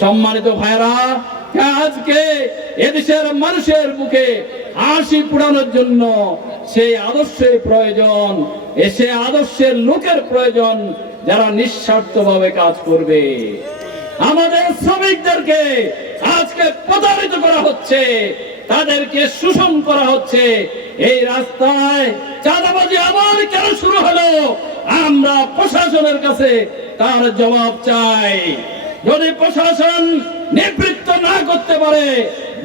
সম্মানিত ভাইরা আজকে এদেশের মানুষের বুকে হাসি পুরানোর জন্য সেই আদর্শের প্রয়োজন এসে আদর্শের লোকের প্রয়োজন যারা নিঃস্বার্থভাবে কাজ করবে। আমাদের শ্রমিকদেরকে আজকে প্রতারিত করা হচ্ছে, তাদেরকে শোষণ করা হচ্ছে। এই রাস্তায় চাঁদাবাজি আবার কেন শুরু হলো? আমরা প্রশাসনের কাছে তার জবাব চাই। যদি প্রশাসন নিবৃত্ত না করতে পারে,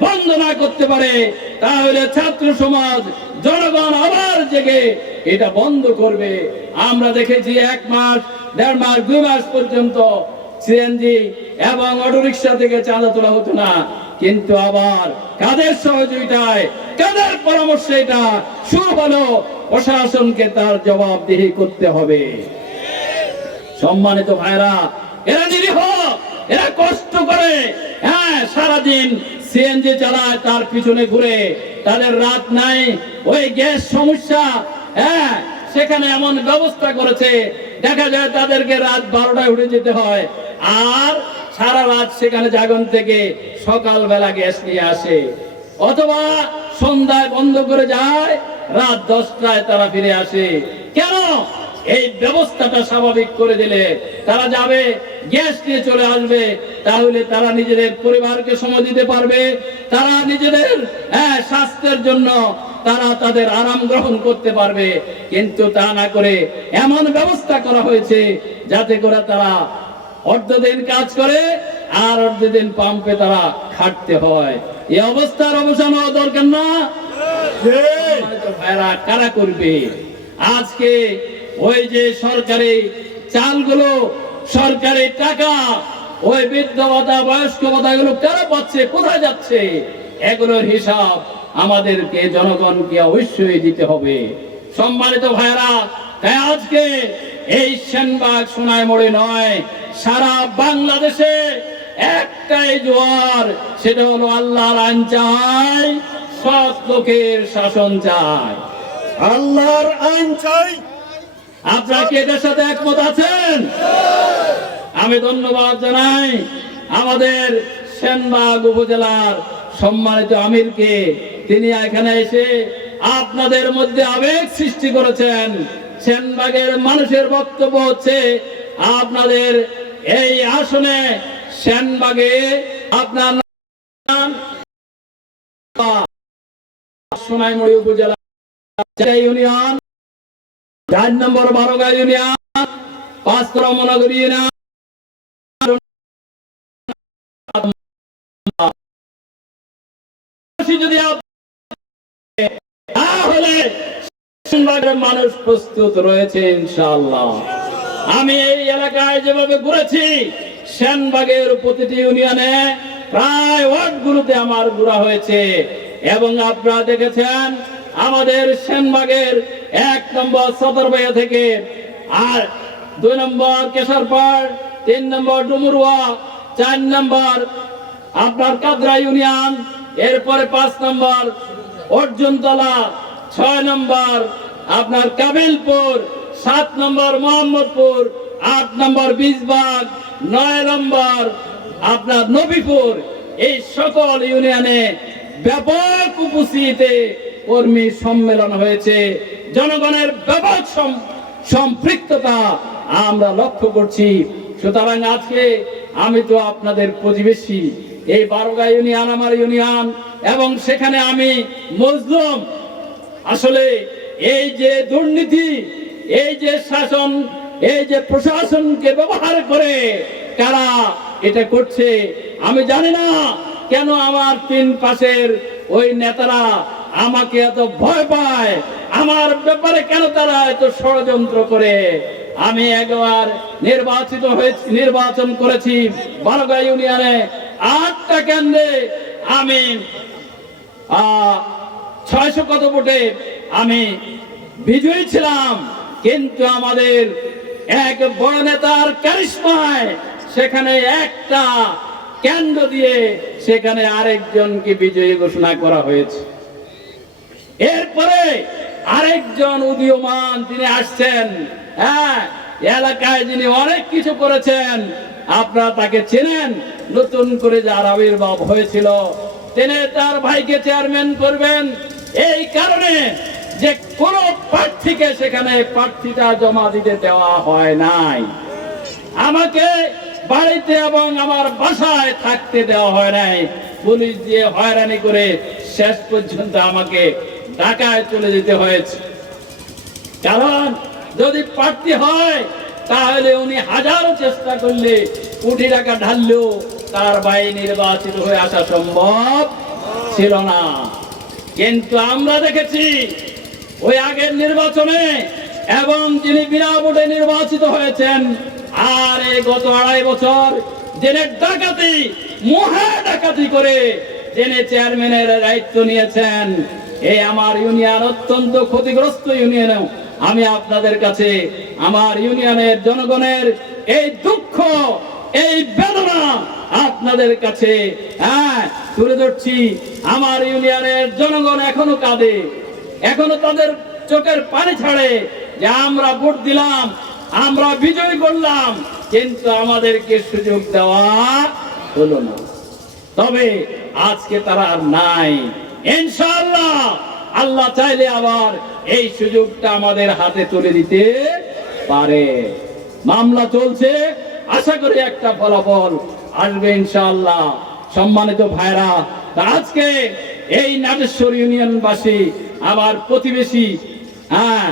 বন্ধ না করতে পারে, তাহলে ছাত্র সমাজ, জনগণ আবার জেগে এটা বন্ধ করবে। আমরা দেখেছি এক মাস, দেড় মাস, দুই মাস পর্যন্ত সিএনজি এবং অটোরিকশা থেকে চাঁদা তোলা হতো না। কিন্তু আবার কাদের সহযোগিতায়, কাদের পরামর্শে এটা শুরু হলো, প্রশাসনকে তার জবাবদিহি করতে হবে। সম্মানিত ভাইরা এরা নিরীহ। এরা কষ্ট করে। হ্যাঁ সারাদিন সিএনজি চালায়, তার পিছনে ঘুরে। তাদের রাত নাই, ওই গ্যাস সমস্যা। হ্যাঁ সেখানে এমন ব্যবস্থা করেছে, দেখা যায় তাদেরকে রাত বারোটায় উঠে যেতে হয়। আর সারা রাত সেখানে জাগন থেকে সকালবেলা গ্যাস নিয়ে আসে। অথবা সন্ধ্যায় বন্ধ করে যায়, রাত দশটায় তারা ফিরে আসে। কেন? এই ব্যবস্থাটা স্বাভাবিক করে দিলে তারা যাবে গ্যাস নিয়ে চলে আসবে তাহলে তারা নিজেদের পরিবারকে সময় দিতে পারবে তারা নিজেদের হ্যাঁ, স্বাস্থ্যের জন্য তারা তাদের আরাম গ্রহণ করতে পারবে। কিন্তু তা না করে এমন ব্যবস্থা করা হয়েছে যাতে করে তারা অর্ধদিন কাজ করে আর অর্ধদিন পাম্পে তারা খাটতে হয়। এই অবস্থার অবসান হওয়া দরকার না? ভাইরা কারা করবে? আজকে ওই যে সরকারি চালগুলো, সরকারি টাকা, ওই বৃদ্ধ ভাতা, বয়স্কগুলো কারা পাচ্ছে? কোথায় যাচ্ছে? এগুলোর হিসাব আমাদেরকে, জনগণকে অবশ্যই দিতে হবে। সম্মানিত ভাইরা তাই আজকে এই সেনবাগ সোনায় মোড়ে নয়, সারা বাংলাদেশে একটাই জোয়ার, সেটা হলো আল্লাহর আইন চাই, সৎ লোকের শাসন চাই। আল্লাহর আইন চাই আপনারা কি এটার সাথে একমত আছেন? আমি ধন্যবাদ জানাই আমাদের সেনবাগ উপজেলার সম্মানিত আমিরকে। তিনি এখানে এসে আপনাদের মধ্যে আবেগ সৃষ্টি করেছেন। সেনবাগের মানুষের বক্তব্য হচ্ছে, আপনাদের এই আসনে সেনবাগে আপনার সোনাইমুড়ি উপজেলা ইউনিয়ন চার নম্বর বারোগা ইউনিয়ন, পাঁচ মহানগরী ইউনিয়ন মানুষ প্রস্তুত রয়েছে ইনশাআল্লাহ। আমি এই এলাকায় যেভাবে ঘুরেছি, সেনবাগের প্রতিটি ইউনিয়নে প্রায় ওয়ার্ডগুলোতে আমার ঘোরা হয়েছে। এবং আপনারা দেখেছেন, আমাদের সেনবাগের এক নম্বর সদরবাইয়া থেকে, আর দুই নম্বর কেশরপাড়, তিন নম্বর ডুমুরুয়া, চার নম্বর আপনার কাদরা ইউনিয়ন, এরপরে পাঁচ নম্বর অর্জুনতলা, ছয় নম্বর আপনার কাবিলপুর, সাত নম্বর মোহাম্মদপুর, আট নম্বর বীজবাগ, নয় নম্বর আপনার নবীপুর। এই সকল ইউনিয়নে ব্যাপক উপস্থিতিতে কর্মী সম্মেলন হয়েছে। জনগণের ব্যাপক সম্পৃক্ততা আমরা লক্ষ্য করছি। সুতরাং আজকে আমি তো আপনাদের প্রতিবেশী, এই বারোগা ইউনিয়ন আমার ইউনিয়ন, এবং সেখানে আমি মজলুম। আসলে এই যে দুর্নীতি, এই যে শাসন, এই যে প্রশাসনকে ব্যবহার করে কারা এটা করছে, আমি জানি না। কেন আমার তিন পাশের ওই নেতারা আমাকে এত ভয় পায়, আমার ব্যাপারে কেন তারা এত ষড়যন্ত্র করে? আমি একবার নির্বাচিত হয়েছি, নির্বাচন করেছি বারোগা ইউনিয়নে, আটটা কেন্দ্রে আমি ছয়শো কত ভোটে আমি বিজয়ী ছিলাম, কিন্তু আমাদের এক বড় নেতার ক্যারিসমায় সেখানে একটা কেন্দ্র দিয়ে সেখানে আরেকজনকে বিজয়ী ঘোষণা করা হয়েছে। এরপরে আরেকজন উদীয়মান তিনি আসছেন। হ্যাঁ এলাকায় যিনি অনেক কিছু করেছেন, আপনারা তাকে চেনেন। নতুন করে যার আবির্ভাব হয়েছিল, তিনি তার ভাইকে চেয়ারম্যান করবেন। এই কারণে যে কোন প্রার্থীকে সেখানে প্রার্থীটা জমা দিতে দেওয়া হয় নাই। আমাকে বাড়িতে এবং আমার বাসায় থাকতে দেওয়া হয় নাই। পুলিশ দিয়ে হয়রানি করে শেষ পর্যন্ত আমাকে ঢাকায় চলে যেতে হয়েছে। কারণ যদি প্রার্থী হয়, তাহলে উনি হাজারো চেষ্টা করলে কোটি টাকা ঢাললেও তার ভাই নির্বাচিত হয়ে আসা সম্ভব ছিল না। কিন্তু আমরা দেখেছি, ওই আগের নির্বাচনে এবং যিনি বিনা ভোটে নির্বাচিত হয়েছেন, আর এই গত আড়াই বছর জেনে ডাকাতি, মহা ডাকাতি করে জেনে চেয়ারম্যানের দায়িত্ব নিয়েছেন এই আমার ইউনিয়ন অত্যন্ত ক্ষতিগ্রস্ত ইউনিয়ন। আমি আপনাদের কাছে আমার ইউনিয়নের জনগণের এই দুঃখ, এই বেদনা আপনাদের কাছে হ্যাঁ তুলে ধরছি। আমার ইউনিয়নের জনগণ এখনও কাঁদে, এখনও তাদের চোখের পানি ছাড়ে যে আমরা ভোট দিলাম, আমরা বিজয় করলাম, কিন্তু আমাদেরকে সুযোগ দেওয়া হলো না। তবে আজকে তারা আর নাই। ইনশাআল্লাহ, আল্লাহ চাইলে আবার এই সুযোগটা আমাদের হাতে তুলে দিতে পারে। মামলা চলছে, আশা করি একটা ফলাফল আসবে ইনশাআল্লাহ। সম্মানিত ভাইরা আজকে এই নাটেশ্বর ইউনিয়নবাসী, আমার প্রতিবেশী হ্যাঁ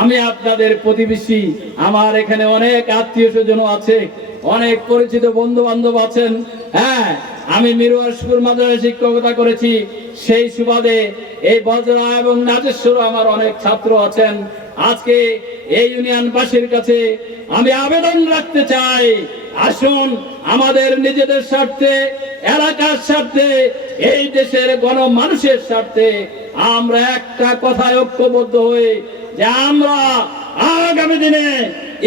আমি আপনাদের প্রতিবেশী, আমার এখানে অনেক আত্মীয় স্বজন আছে, অনেক পরিচিত বন্ধু বান্ধব আছেন হ্যাঁ আমি মিরুয়াসপুর মাদ্রাসায় শিক্ষকতা করেছি। সেই সুবাদে এই বজরা এবং নাটেশ্বর আমার অনেক ছাত্র আছেন। আজকে এই ইউনিয়নবাসীর কাছে আমি আবেদন রাখতে চাই। আসুন, আমাদের নিজেদের স্বার্থে, এলাকার স্বার্থে, এই দেশের গণমানুষের স্বার্থে আমরা একটা কথায় ঐক্যবদ্ধ হয়ে যে আমরা আগামী দিনে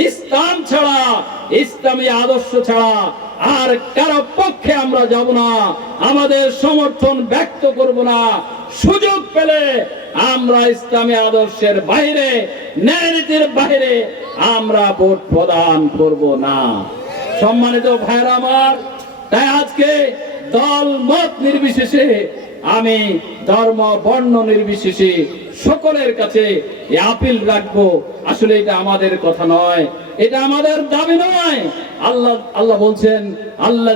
ইসলাম ছাড়া, ইসলামী আদর্শ ছাড়া আর কারও পক্ষে আমরা যাব না। আমাদের সমর্থন ব্যক্ত করব না। সুযোগ পেলে আমরা ইসলামী আদর্শের বাইরে, ন্যায়নীতির বাইরে আমরা ভোট প্রদান করব না। সম্মানিত ভাইরা আমার, তাই আজকে দল মত নির্বিশেষে আমি ধর্ম, বর্ণ নির্বিশেষে সকলের কাছে আপিল রাখব। আসলে এটা আমাদের কথা নয়। এটা আমাদের দাবি নয়। আল্লাহ আল্লাহ বলছেন আল্লাহ